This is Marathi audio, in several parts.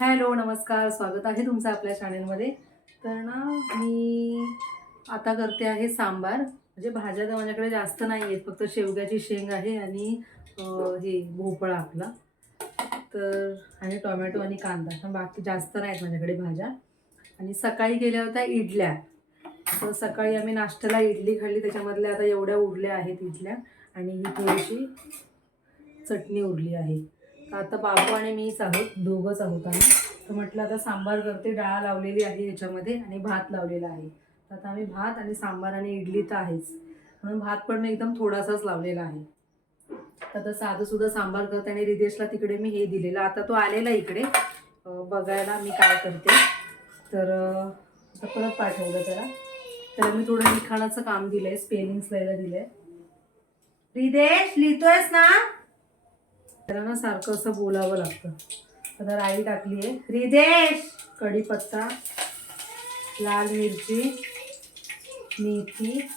हॅलो, नमस्कार, स्वागत आहे तुमचं आपल्या चॅनलमध्ये. तर ना मी आता करते आहे सांबार. म्हणजे भाज्या तर माझ्याकडे जास्त नाही आहेत, फक्त शेवग्याची शेंग आहे आणि हे भोपळा आपला, तर आणि टोमॅटो आणि कांदा. पण बाकी जास्त नाहीत माझ्याकडे भाज्या. आणि सकाळी केल्या होत्या इडल्या, तर सकाळी आम्ही नाश्त्याला इडली खाल्ली, त्याच्यामधल्या आता एवढ्या उरल्या आहेत इडल्या आणि ही थोडीशी चटणी उरली आहे. तर आता बाबू आणि मीच आहोत, दोघंच आहोत आम्ही. तर म्हटलं आता सांबार करते. डाळ लावलेली आहे याच्यामध्ये आणि भात लावलेला आहे. तर आता आम्ही भात आणि सांबार आणि इडली तर आहेच, म्हणून भात पण मी एकदम थोडासाच लावलेला आहे. तर आता साधं सुद्धा सांबार करते आणि रिदेशला तिकडे मी हे दिलेलं. आता तो आलेला इकडे बघायला मी काय करते, तर आता परत पाठवलं त्याला मी थोडं लिखाणाचं काम दिलंय, स्पेलिंग्स लिहायला दिलंय. रिदेश, लिहितोयस ना? त्याला ना सारखं असं बोलावं लागतं. आता राई टाकली आहे. रिदेश, कढीपत्ता, लाल मिरची, मेथी,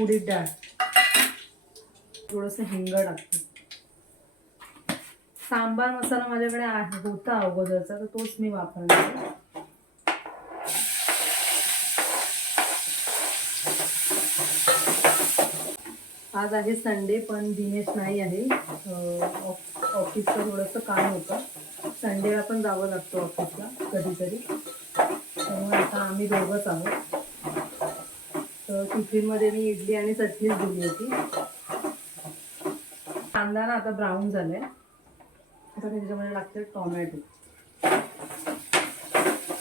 उडीद डाळ, थोडंसं हिंग टाकते. सांबार मसाला माझ्याकडे होता अवघडचा, तर तोच मी वापरणार. आज आहे संडे, पण दिनेश नाही आहे, ऑफिसचं थोडंसं काम होतं. संडेला पण जावं लागतं ऑफिसला कधीतरी, त्यामुळे आता आम्ही दोघंच आहोत. तर टिफिनमध्ये मी इडली आणि चटणीच दिली होती. कांदा ना आता ब्राऊन झालाय. आता त्याच्यामध्ये लागते टोमॅटो.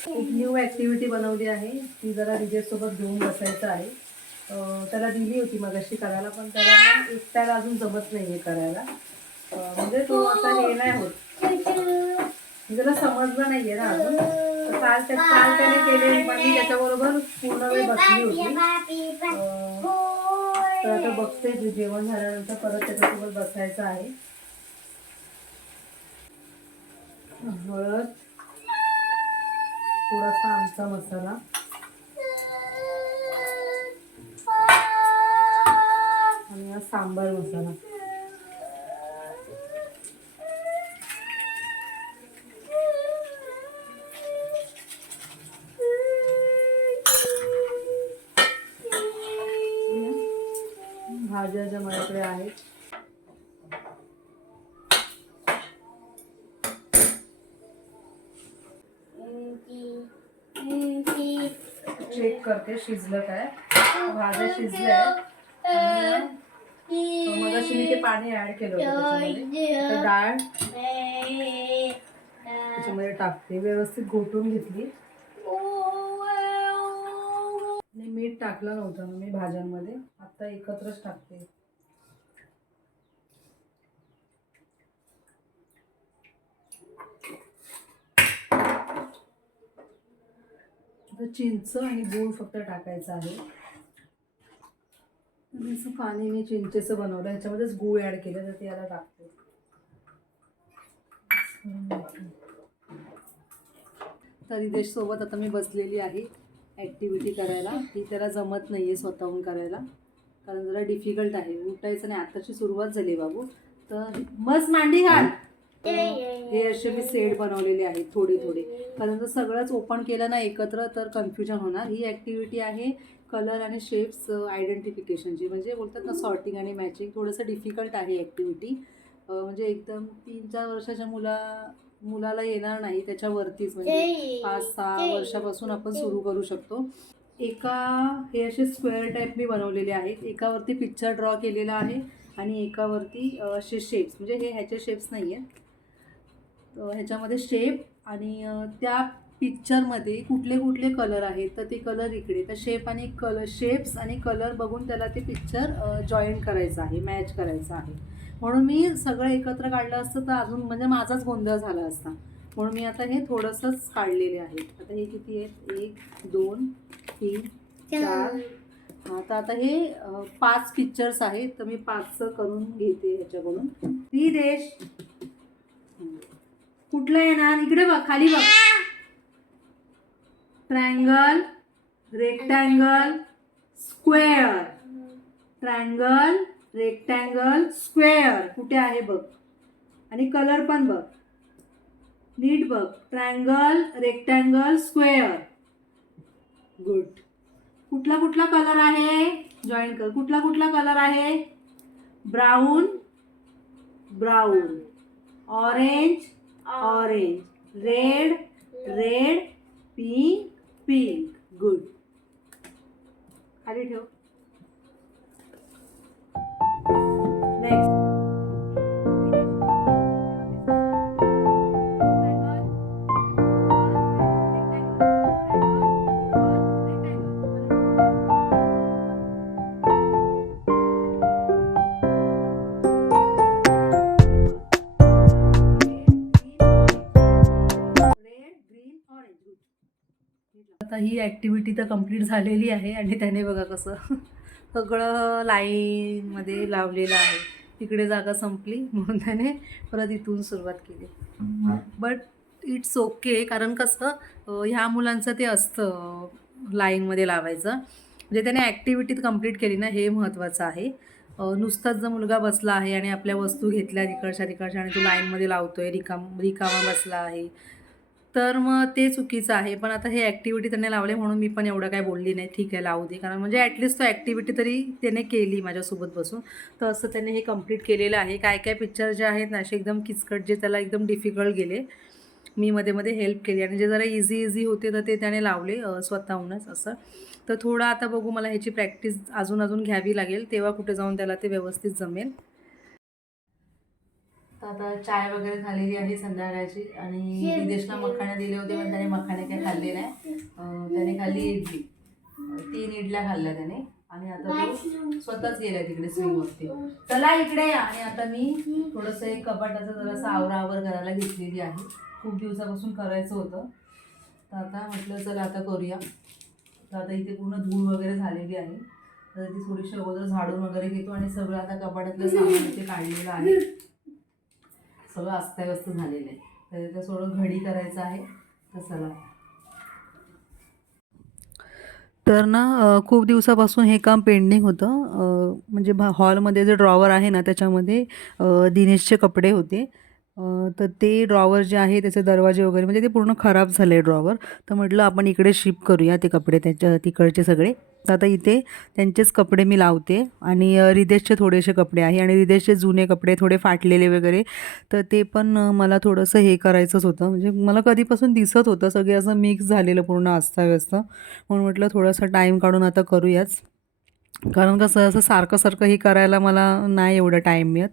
एक न्यू ॲक्टिव्हिटी बनवली आहे, ती जरा रिजेसोबत घेऊन बसायचं आहे. त्याला दिली होती मगाशी करायला, पण त्याला एकट्याला अजून जमत नाही आहे करायला. म्हणजे तो आता हे नाही होत, त्याला समजलं नाही आहे ना अजून. काल त्याने केले, पण मी त्याच्याबरोबर पूर्ण वेळ बसली होती. तर आता बघते, जेवण झाल्यानंतर परत त्याच्यासोबत बसायचं आहे. हळद, थोडासा आमचा मसाला आणि सांबार मसाला. भाज्या ज्या माझ्याकडे आहेत, चेक करते शिजलं काय. भाज्या शिजल्या आणि मगाशी मी ते पाणी ऍड केलं होतं त्याच्यामध्ये. तर डाळ त्याच्यामध्ये टाकते, व्यवस्थित घोटून घेतली. आणि मीठ टाकलं नव्हतं मी भाज्यांमध्ये, आता एकत्रच टाकते. चिंच आणि गूळ फक्त टाकायचं आहे. जसं पाणी मी चिंचेचं बनवलं, ह्याच्यामध्येच गूळ ऍड केलं, तर ते याला टाकते. तर रिदेश सोबत आता मी बसलेली आहे ॲक्टिव्हिटी करायला. ती त्याला जमत नाही आहे स्वतःहून करायला, कारण जरा डिफिकल्ट आहे. उठायचं नाही, आताची सुरुवात झाली बाबू. तर मस्त मांडी घाल. हे असे मी सेट बनवलेले आहेत थोडे थोडे, कारण जर सगळंच ओपन केलं ना एकत्र तर कन्फ्युजन होणार. ही ॲक्टिव्हिटी आहे कलर आणि शेप्स आयडेंटिफिकेशनची, म्हणजे बोलतात ना सॉर्टिंग आणि मॅचिंग. थोडंसं डिफिकल्ट आहे ॲक्टिव्हिटी, म्हणजे एकदम 3-4 वर्षाच्या मुलाला येणार नाही, त्याच्यावरतीच म्हणजे 5-6 वर्षापासून आपण सुरू करू शकतो. हे असे स्क्वेअर टाईप मी बनवलेले आहेत. एकावरती पिक्चर ड्रॉ केलेला आहे आणि एकावरती असे शेप्स, म्हणजे हे ह्याचे शेप्स नाही आहेत, ह्याच्यामध्ये शेप आणि त्या पिक्चरमध्ये कुठले कुठले कलर आहेत, तर ते कलर इकडे, तर शेप्स आणि कलर बघून त्याला ते पिक्चर जॉईन करायचं आहे, मॅच करायचं आहे. म्हणून मी सगळं एकत्र काढलं असतं तर अजून म्हणजे माझाच गोंधळ झाला असता, म्हणून मी आता हे थोडंसंच काढलेले आहे. आता हे किती आहेत, 1 2 3 4. तर आता हे 5 पिक्चर्स आहेत, तर मी 5चं करून घेते ह्याच्याकडून. देश कुठलं येणार, इकडे बघ, खाली बघ. Triangle, rectangle square, triangle rectangle square कुठे आहे बघ, आणि कलर पण बघ नीट बघ. Triangle rectangle square. गुड. कुठला कुठला कलर आहे जॉईन कर. कुठला कुठला कलर आहे? Brown brown, orange orange, red red, pink pink. Good. खाली ठेव. नेक्स्ट. आता ही ॲक्टिव्हिटी तर कंप्लीट झालेली आहे आणि त्याने बघा कसं सगळं लाईनमध्ये लावलेलं आहे. तिकडे जागा संपली म्हणून त्याने परत इथून सुरुवात केली. बट इट्स ओके, कारण कसं ह्या मुलांचं ते असतं लाईनमध्ये लावायचं. म्हणजे त्याने ॲक्टिव्हिटी कंप्लीट केली ना, हे महत्त्वाचं आहे. नुसताच जर मुलगा बसला आहे आणि आपल्या वस्तू घेतल्या तिकडच्या आणि तो लाईनमध्ये लावतो आहे, रिकामा बसला आहे, तर मग ते चुकीचं आहे. पण आता हे ॲक्टिव्हिटी त्याने लावले म्हणून मी पण एवढं काय बोलली नाही, ठीक आहे लावू दे, कारण म्हणजे ॲटलिस्ट तो ॲक्टिव्हिटी तरी त्याने केली माझ्यासोबत बसून. तर असं त्याने हे कंप्लीट केलेलं आहे. काय काय पिक्चर जे आहेत ना असे एकदम किचकट, जे त्याला एकदम डिफिकल्ट गेले, मी मध्ये मध्ये हेल्प केली, आणि जे जरा इझी होते तर ते त्याने लावले स्वतःहूनच असं. तर थोडं आता बघू, मला ह्याची प्रॅक्टिस अजून घ्यावी लागेल, तेव्हा कुठे जाऊन त्याला ते व्यवस्थित जमेल. तर आता चाय वगैरे झालेली आहे संध्याकाळची, आणि विदेशला मखाणे दिले होते पण त्याने मखाणे काही खाल्ले नाही. त्याने खाल्ली इडली, 3 इडल्या खाल्ल्या त्याने, आणि आता तो स्वतःच गेलाय तिकडे स्विंगवरती. चला इकडे या. आणि आता मी थोडंसं एक कपाटाचं जरासं आवराआवर करायला घेतलेली आहे. खूप दिवसापासून करायचं होतं, तर आता म्हटलं चला आता करूया. तर आता इथे पूर्ण धूळ वगैरे झालेली आहे, तर ती थोडीशी अगोदर झाडून वगैरे घेतो, आणि सगळं आता कपाटातलं सामान इथे काढलेलं आहे. सगळं अस्ताव्यस्त झालेलं आहे, तर ते थोडं घडी करायचं आहे. तर चला. तर ना खूप दिवसापासून हे काम पेंडिंग होतं. म्हणजे हॉलमध्ये जे ड्रॉवर आहे ना त्याच्यामध्ये दिनेशचे कपडे होते. तर ते ड्रॉवर जे आहे त्याचे दरवाजे वगैरे म्हणजे ते पूर्ण खराब झाले ड्रॉवर. तर म्हटलं आपण इकडे शिफ्ट करूया ते कपडे, त्याच्या तिकडचे सगळे. तर आता इथे त्यांचेच कपडे मी लावते, आणि रिदेशचे थोडेसे कपडे आहे, आणि रिदेशचे जुने कपडे थोडे फाटलेले वगैरे, तर ते पण मला थोडंसं हे करायचंच होतं. म्हणजे मला कधीपासून दिसत होतं सगळे असं मिक्स झालेलं पूर्ण अस्ताव्यस्त, म्हणून म्हटलं थोडासा टाईम काढून आता करूयाच. कारण कसं असं सारखं हे करायला मला नाही एवढं टाईम मिळत.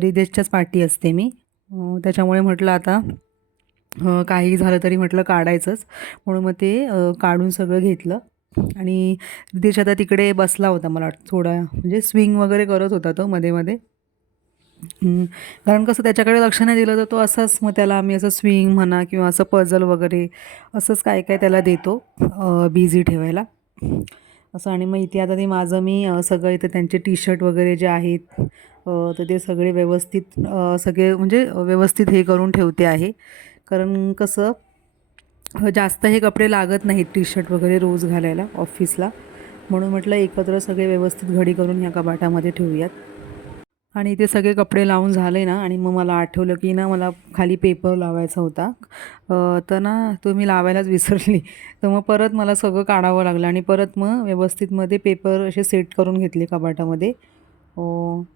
रिदेशच्याच पाठी असते मी, त्याच्यामुळे म्हटलं आता काही झालं तरी म्हटलं काढायचंच, म्हणून मग ते काढून सगळं घेतलं. आणि रिदेश आता तिकडे बसला होता, मला वाटतं थोडा म्हणजे स्विंग वगैरे करत होता तो मध्ये मध्ये. कारण कसं त्याच्याकडे लक्ष नाही दिलं तर तो असंच, मग त्याला आम्ही असं स्विंग म्हणा किंवा असं पझल वगैरे असंच काय काय त्याला देतो बिझी ठेवायला असं. आणि मग इथे आता ते माझं मी सगळं इथे त्यांचे टी शर्ट वगैरे जे आहेत तर ते सगळे व्यवस्थित सगळे म्हणजे व्यवस्थित हे करून ठेवते आहे. कारण कसं जास्त हे कपडे लागत नाहीत टी शर्ट वगैरे रोज घालायला ऑफिसला, म्हणून म्हटलं एकत्र सगळे व्यवस्थित घडी करून ह्या कपाटामध्ये ठेवूयात. आणि ते सगळे कपडे लावून झाले ना, आणि मग मला आठवलं की ना मला खाली पेपर लावायचा होता, तर ना तो मी लावायलाच विसरली. तर मग परत मला सगळं काढावं लागलं, आणि परत मग व्यवस्थितमध्ये पेपर असे सेट करून घेतले कपाटामध्ये.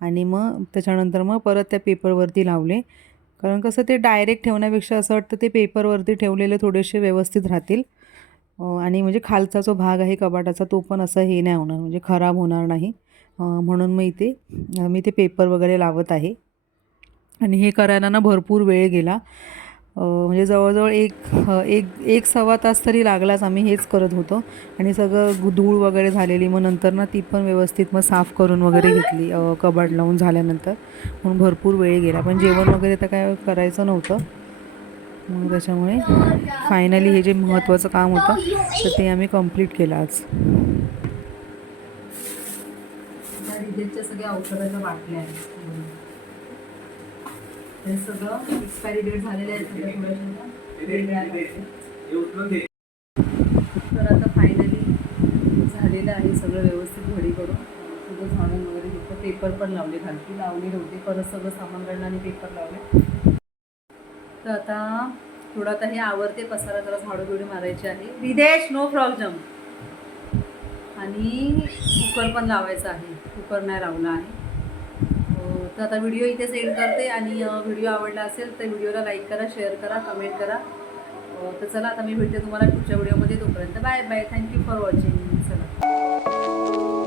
आणि मग त्याच्यानंतर मग परत त्या पेपरवरती लावले. कारण कसं ते डायरेक्ट ठेवण्यापेक्षा असं वाटतं ते पेपरवरती ठेवलेले थोडेसे व्यवस्थित राहतील. आणि म्हणजे खालचा जो भाग आहे कपाटाचा तो पण असं हे नाही होणार, म्हणजे खराब होणार नाही. म्हणून मग इथे मी ते पेपर वगैरे लावत आहे. आणि हे करायला ना भरपूर वेळ गेला, म्हणजे जवळजवळ एक सव्वा तास तरी लागलाच. आम्ही हेच करत होतो, आणि सगळं धूळ वगैरे झालेली, मग नंतर ना ती पण व्यवस्थित मग साफ करून वगैरे घेतली कबाड लावून झाल्यानंतर, म्हणून भरपूर वेळ गेला. पण जेवण वगैरे तर काय करायचं नव्हतं, मग त्याच्यामुळे फायनली हे जे महत्त्वाचं काम होतं तर ते आम्ही कंप्लीट केलं आज. रिदेशच्या सगळ्या औषधाच्या बाटल्या आहेत, हे सगळं एक्सपायरी डेट झालेले आहेत. तर आता फायनली झालेलं आहे सगळं व्यवस्थित घडी करून. सगळं झाडून वगैरे घेतलं, पेपर पण लावले, खालती लावले नव्हते, परत सगळं सामान काढलं आणि पेपर लावले. तर आता थोडं आता हे आवरते, पसारा जरा झाडू बिडू मारायची आहे. विदेश नो प्रॉब्लेम. आणि कुकर पण लावायचा आहे, कुकर नाही लावला आहे. तर आता व्हिडिओ इथेच एंड करते. आणि व्हिडिओ आवडला असेल तर व्हिडिओला लाईक करा, शेअर करा, कमेंट करा. तर चला आता मी भेटते तुम्हाला पुढच्या व्हिडिओमध्ये. तोपर्यंत bye bye. Thank you for watching. चला.